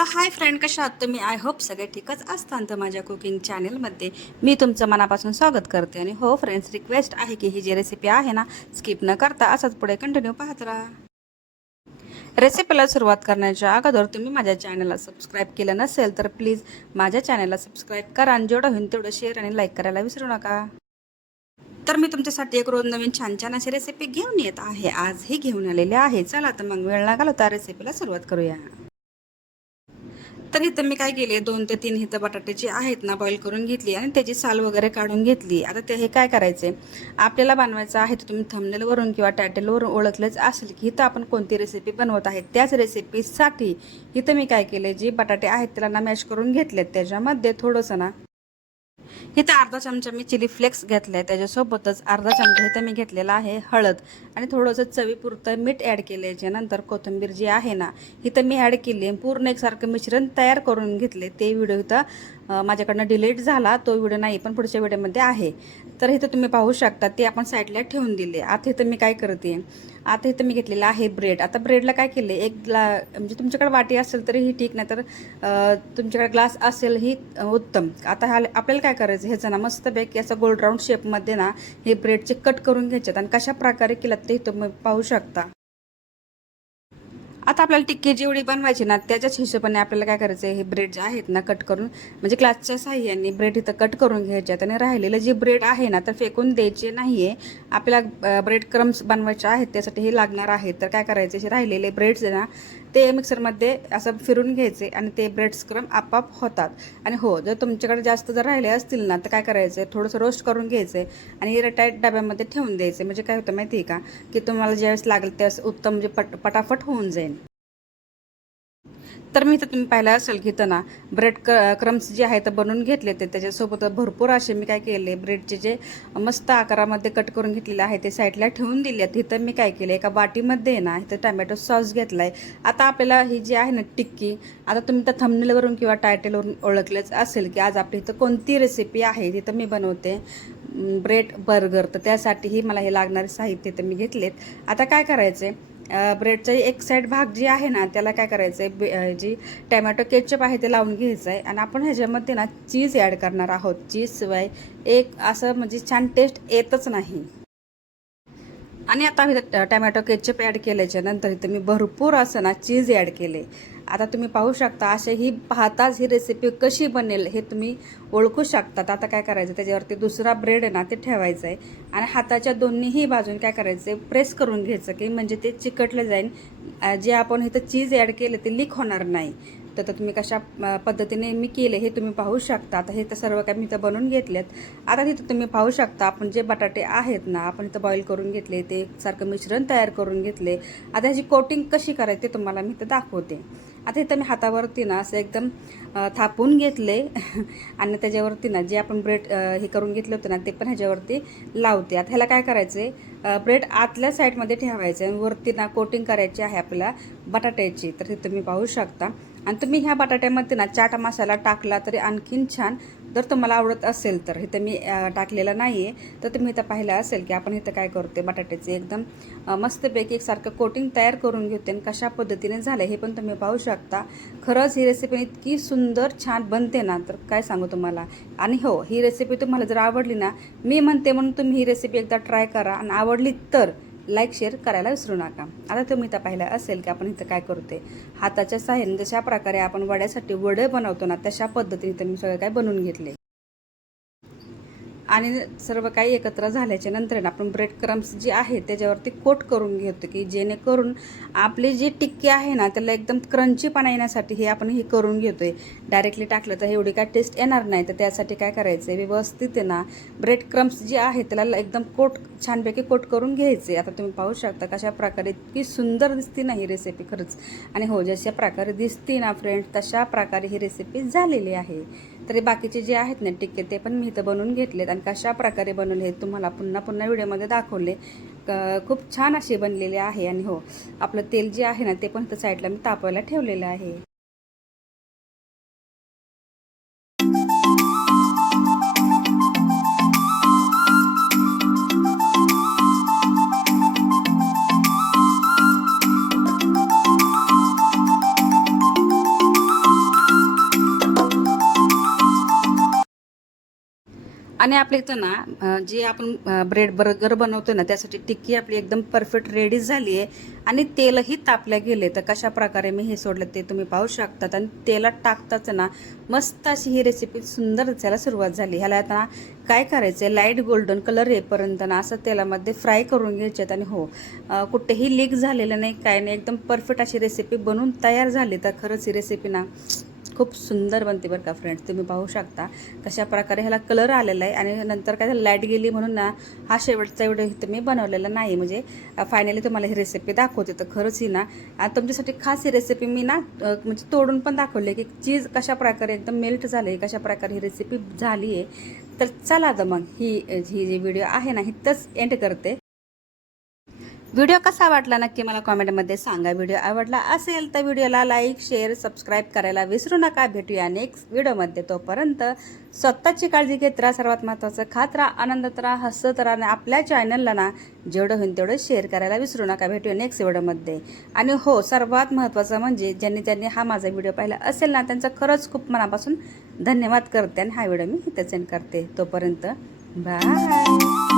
Hello hi friend, कशा आहात तुम्ही? आय होप सगळे ठीकच असतात. तर माझ्या कुकिंग चॅनलमध्ये मी तुमचं मनापासून स्वागत करते. आणि हो फ्रेंड्स, रिक्वेस्ट आहे की ही जी रेसिपी आहे ना, स्किप न करता असंच पुढे कंटिन्यू पाहत राहा. रेसिपीला सुरुवात करण्याच्या अगोदर तुम्ही माझ्या चॅनलला सबस्क्राईब केलं नसेल तर प्लीज माझ्या चॅनलला सबस्क्राईब करा आणि जेवढं होईल तेवढं शेअर आणि लाईक करायला विसरू नका. तर मी तुमच्यासाठी एक रोज नवीन छान छान अशी रेसिपी घेऊन येत आहे. आज ही घेऊन आलेली आहे. चला तर मग वेळ न घालवता रेसिपीला सुरुवात करूया. तर इथं मी काय केले, 2 ते 3 इथं बटाटे जे आहेत ना बॉईल करून घेतली आणि त्याची साल वगैरे काढून घेतली. आता ते हे काय करायचे, आपल्याला बनवायचं आहे तर तुम्ही थंबनेलवरून किंवा टायटलवरून ओळखलेच असेल की इथं आपण कोणती रेसिपी बनवत आहे. त्याच रेसिपीसाठी इथं मी काय केले, जे बटाटे आहेत त्याला ना मॅश करून घेतलेत. त्याच्यामध्ये थोडंसं ना इथं अर्धा चमचा मी चिली फ्लेक्स घेतला आहे. त्याच्यासोबतच अर्धा चमचा इथं मी घेतलेला आहे हळद आणि थोडंसं चवीपुरतं मीठ ॲड केलं. याच्यानंतर कोथिंबीर जी आहे ना इथं मी ॲड केली आहे. पूर्ण एकसारखं मिश्रण तयार करून घेतले. ते व्हिडिओ इथं माझ्याकडनं डिलीट झाला, तो व्हिडिओ नाही, पण पुढच्या व्हिडिओमध्ये आहे. तर इथं तुम्ही पाहू शकता ते आपण साईडला ठेवून दिले. आता इथं मी काय करते, आता इथं मी घेतलेलं आहे ब्रेड. आता ब्रेडला काय केले, म्हणजे तुमच्याकडे वाटी असेल तरी ही ठीक, नाही तर तुमच्याकडे ग्लास असेल ही उत्तम. आता आपल्याला काय करायचं, ह्याचं ना मस्तपैकी असं गोल्ड राऊंड शेपमध्ये ना हे ब्रेडचे कट करून घ्यायचे. आणि कशा प्रकारे केलं ते तुम्ही पाहू शकता. आता आपल्याला टिक्की जेवढी बनवायची ना त्याच्याच हिशोबाने आपल्याला काय करायचं आहे, हे ब्रेड जे आहेत ना कट करून, म्हणजे ग्लासच्या साह्याने ब्रेड इथं कट करून घ्यायचे आहेत. आणि राहिलेलं जे ब्रेड आहे ना तर फेकून द्यायचे नाही आहे. आपल्याला ब्रेड क्रम्स बनवायचे आहेत, त्यासाठी हे लागणार आहे. तर काय करायचे, जे राहिलेले ब्रेड्स आहे ना ते मिक्सरमध्ये असं फिरून घ्यायचे आणि ते ब्रेड क्रम आपोआप होतात. आणि हो, जर तुमच्याकडे जास्त जर राहिले असतील ना तर काय करायचं, थोडंसं रोस्ट करून घ्यायचं आणि एअरटाईट डब्यामध्ये ठेवून द्यायचे. म्हणजे काय होतं माहिती आहे का, की तुम्हाला ज्यावेळेस लागेल त्यावेळेस उत्तम, म्हणजे पटापट होऊन जाईल. तर मी तर तुम्ही पाहिलं असेल की इथं ना ब्रेड क्रम्स जे आहेत बनवून घेतले. ते त्याच्यासोबत भरपूर असे मी काय केले, ब्रेडचे जे मस्त आकारामध्ये कट करून घेतलेले आहे ते साईडला ठेवून दिले आहेत. इथं मी काय केलं, एका वाटीमध्ये ना इथं टमॅटो सॉस घेतला आहे. आता आपल्याला ही जी आहे ना टिक्की, आता तुम्ही तर थंबनेलवरून किंवा टायटलवरून ओळखलेच असेल की आज आपली इथं कोणती रेसिपी आहे. तिथं मी बनवते ब्रेड बर्गर. तर त्यासाठीही मला हे लागणारे साहित्य तर मी घेतलेत. आता काय करायचे, ब्रेडचा एक साईड भाग जी आहे ना त्याला काय करायचं आहे, जी टॅमॅटो केचप आहे ते लावून घ्यायचं आहे. आणि आपण ह्याच्यामध्ये ना चीज ॲड करणार आहोत. चीजशिवाय एक असं म्हणजे छान टेस्ट येतच नाही. आणि आता मी टमॅटो केचप ॲड केल्याच्या नंतर इथं मी भरपूर असं ना चीज ॲड केले. आता तुम्ही पाहू शकता, असे ही पाहताच ही रेसिपी कशी बनेल हे तुम्ही ओळखू शकतात. आता काय करायचं, त्याच्यावरती दुसरा ब्रेड आहे ना ते ठेवायचं आहे आणि हाताच्या दोन्हीही बाजून काय करायचं, प्रेस करून घ्यायचं की म्हणजे ते चिकटलं जाईल. जे आपण इथं चीज ॲड केलं ते लीक होणार नाही. तर तुम्ही कशा पद्धतीने मी केले हे तुम्ही पाहू शकता. आता हे तर सर्व काय मी इथं बनवून घेतलेत. आता तिथं तुम्ही पाहू शकता आपण जे बटाटे आहेत ना आपण इथं बॉईल करून घेतले, ते सारखं मिश्रण तयार करून घेतले. आता ह्याची कोटिंग कशी करायची ते तुम्हाला मी इथं दाखवते. आता इथं मी हातावरती ना असं एकदम थापून घेतले आणि त्याच्यावरती ना जे आपण ब्रेड हे करून घेतलं होतं ना ते पण ह्याच्यावरती लावते. आता ह्याला काय करायचे, ब्रेड आतल्या साईडमध्ये ठेवायचे आणि वरती ना कोटिंग करायची आहे आपल्याला बटाट्याची. तर तिथं तुम्ही पाहू शकता. आणि तुम्ही ह्या बटाट्यामध्ये ना चाट मसाला टाकला तरी आणखीन छान, जर तुम्हाला आवडत असेल तर. इथं मी टाकलेलं नाही आहे. तर तुम्ही इथं पाहिलं असेल की आपण इथं काय करते, बटाट्याचे एकदम मस्तपैकी एकसारखं कोटिंग तयार करून घेते. आणि कशा पद्धतीने झालं हे पण तुम्ही पाहू शकता. खरंच ही रेसिपी इतकी सुंदर छान बनते ना, तर काय सांगू तुम्हाला. आणि हो, ही रेसिपी तुम्हाला जर आवडली ना, मी म्हणते म्हणून तुम्ही ही रेसिपी एकदा ट्राय करा. आणि आवडली तर लाईक शेअर करायला विसरू नका. आता तुम्ही इथं पाहिलं असेल की आपण इथं काय करते, हाताच्या साह्याने जशा प्रकारे आपण वड्यासाठी वडे बनवतो ना तशा पद्धतीने इथं मी सगळं काय बनवून घेतले. आणि सर्व काही एकत्र झाल्याच्या नंतर आपण ब्रेड क्रम्स जे आहे त्याच्यावरती कोट करून घेतो की जेणेकरून आपली जी टिक्की आहे ना त्याला एकदम क्रंचीपणा येण्यासाठी हे आपण हे करून घेतोय. डायरेक्टली टाकलं तर एवढी काय टेस्ट येणार नाही. तर त्यासाठी काय करायचं, व्यवस्थित आहे ना ब्रेड क्रम्स जे आहे त्याला एकदम कोट छानपैकी कोट करून घ्यायचे. आता तुम्ही पाहू शकता कशा प्रकारे इतकी सुंदर दिसते ना ही रेसिपी खरंच. आणि हो, जशा प्रकारे दिसते ना फ्रेंड तशा प्रकारे ही रेसिपी झालेली आहे. तरी बाकीचे जे आहेत ना टिक्के ते पण मी इथं बनवून घेतलेत. आणि कशा प्रकारे बनवले हे तुम्हाला पुन्हा पुन्हा व्हिडिओमध्ये दाखवले. खूप छान असे बनलेले आहे. आणि हो, आपलं तेल जे आहे ना ते पण इथं साईडला मी तापवायला ठेवलेलं आहे. आणि आपल्या इथं ना जे आपण ब्रेड बर्गर बनवतो ना त्यासाठी टिक्की आपली एकदम परफेक्ट रेडी झाली आहे आणि तेलही तापल्या गेले. तर कशा प्रकारे मी हे सोडलं ते तुम्ही पाहू शकतात. आणि तेलात टाकताच ना मस्त अशी ही रेसिपी सुंदर दिसायला सुरुवात झाली. ह्याला आता काय करायचं आहे, लाईट गोल्डन कलर येईपर्यंत ना असं तेलामध्ये फ्राय करून घ्यायच्यात. आणि हो, कुठेही लीक झालेलं नाही, काय नाही, एकदम परफेक्ट अशी रेसिपी बनून तयार झाली. तर खरंच ही रेसिपी ना खूप सुंदर बनते बरं का फ्रेंड्स. तुम्ही पाहू शकता कशा प्रकारे ह्याला कलर आलेला आहे. आणि नंतर काय झालं, लाईट गेली म्हणून ना हा शेवटचा व्हिडिओ इथं मी बनवलेला नाही. म्हणजे फायनली तुम्हाला ही रेसिपी दाखवते. तर खरंच ही ना तुमच्यासाठी खास ही रेसिपी मी ना म्हणजे तोडून पण दाखवले की चीज कशा प्रकारे एकदम मेल्ट झाले, कशा प्रकारे ही रेसिपी झाली आहे. तर चला तर मग ही जी व्हिडिओ आहे ना इथंच एंड करते. व्हिडिओ कसा वाटला नक्की मला कॉमेंटमध्ये सांगा. व्हिडिओ आवडला असेल तर व्हिडिओला लाईक शेअर सबस्क्राईब करायला विसरू नका. भेटूया नेक्स्ट व्हिडिओमध्ये. तोपर्यंत स्वतःची काळजी घेत राहा. सर्वात महत्त्वाचं खात राहा, आनंदात राहा, हसत राहा. आणि आपल्या चॅनलला ना जेवढं होईल तेवढं शेअर करायला विसरू नका. भेटूया नेक्स्ट व्हिडिओमध्ये. आणि हो, सर्वात महत्त्वाचं म्हणजे ज्यांनी हा माझा व्हिडिओ पाहिला असेल ना त्यांचं खरंच खूप मनापासून धन्यवाद करते. आणि हा व्हिडिओ मी इथं सेंड करते. तोपर्यंत बाय.